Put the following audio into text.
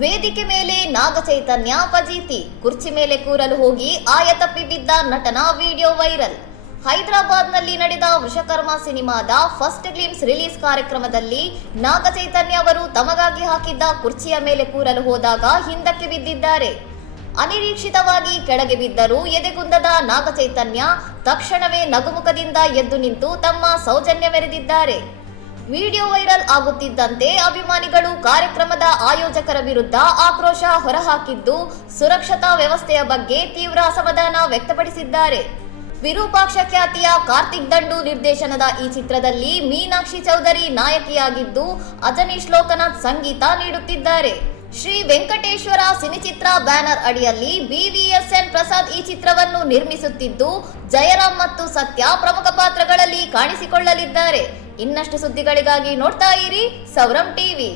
ವೇದಿಕೆ ಮೇಲೆ ನಾಗಚೈತನ್ಯ ಫಜೀತಿ, ಕುರ್ಚಿ ಮೇಲೆ ಕೂರಲು ಹೋಗಿ ಆಯ ತಪ್ಪಿ ಬಿದ್ದ ನಟನ ವಿಡಿಯೋ ವೈರಲ್. ಹೈದರಾಬಾದ್ನಲ್ಲಿ ನಡೆದ ವೃಷಕರ್ಮ ಸಿನಿಮಾದ ಫಸ್ಟ್ ಗ್ಲಿಮ್ಸ್ ರಿಲೀಸ್ ಕಾರ್ಯಕ್ರಮದಲ್ಲಿ ನಾಗಚೈತನ್ಯ ಅವರು ತಮಗಾಗಿ ಹಾಕಿದ್ದ ಕುರ್ಚಿಯ ಮೇಲೆ ಕೂರಲು ಹೋದಾಗ ಹಿಂದಕ್ಕೆ ಬಿದ್ದಿದ್ದಾರೆ. ಅನಿರೀಕ್ಷಿತವಾಗಿ ಕೆಳಗೆ ಬಿದ್ದರೂ ಎದೆಗುಂದದ ನಾಗಚೈತನ್ಯ ತಕ್ಷಣವೇ ನಗುಮುಖದಿಂದ ಎದ್ದು ನಿಂತು ತಮ್ಮ ಸೌಜನ್ಯ ಮೆರೆದಿದ್ದಾರೆ. ವಿಡಿಯೋ ವೈರಲ್ ಆಗುತ್ತಿದ್ದಂತೆ ಅಭಿಮಾನಿಗಳು ಕಾರ್ಯಕ್ರಮದ ಆಯೋಜಕರ ವಿರುದ್ಧ ಆಕ್ರೋಶ ಹೊರಹಾಕಿದ್ದು, ಸುರಕ್ಷತಾ ವ್ಯವಸ್ಥೆಯ ಬಗ್ಗೆ ತೀವ್ರ ಅಸಮಾಧಾನ ವ್ಯಕ್ತಪಡಿಸಿದ್ದಾರೆ. ವಿರೂಪಾಕ್ಷ ಖ್ಯಾತಿಯ ಕಾರ್ತಿಕ್ ದಂಡು ನಿರ್ದೇಶನದ ಈ ಚಿತ್ರದಲ್ಲಿ ಮೀನಾಕ್ಷಿ ಚೌಧರಿ ನಾಯಕಿಯಾಗಿದ್ದು, ಅಜನೀಶ್ ಲೋಕನಾಥ್ ಸಂಗೀತ ನೀಡುತ್ತಿದ್ದಾರೆ. ಶ್ರೀ ವೆಂಕಟೇಶ್ವರ ಸಿನಿಚಿತ್ರ ಬ್ಯಾನರ್ ಅಡಿಯಲ್ಲಿ BVSN ಪ್ರಸಾದ್ ಈ ಚಿತ್ರವನ್ನು ನಿರ್ಮಿಸುತ್ತಿದ್ದು, ಜಯರಾಮ್ ಮತ್ತು ಸತ್ಯ ಪ್ರಮುಖ ಪಾತ್ರಗಳಲ್ಲಿ ಕಾಣಿಸಿಕೊಳ್ಳಲಿದ್ದಾರೆ. ಇನ್ನಷ್ಟು ಸುದ್ದಿಗಳಿಗಾಗಿ ನೋಡ್ತಾ ಇರಿ ಸೌರಂ ಟಿವಿ.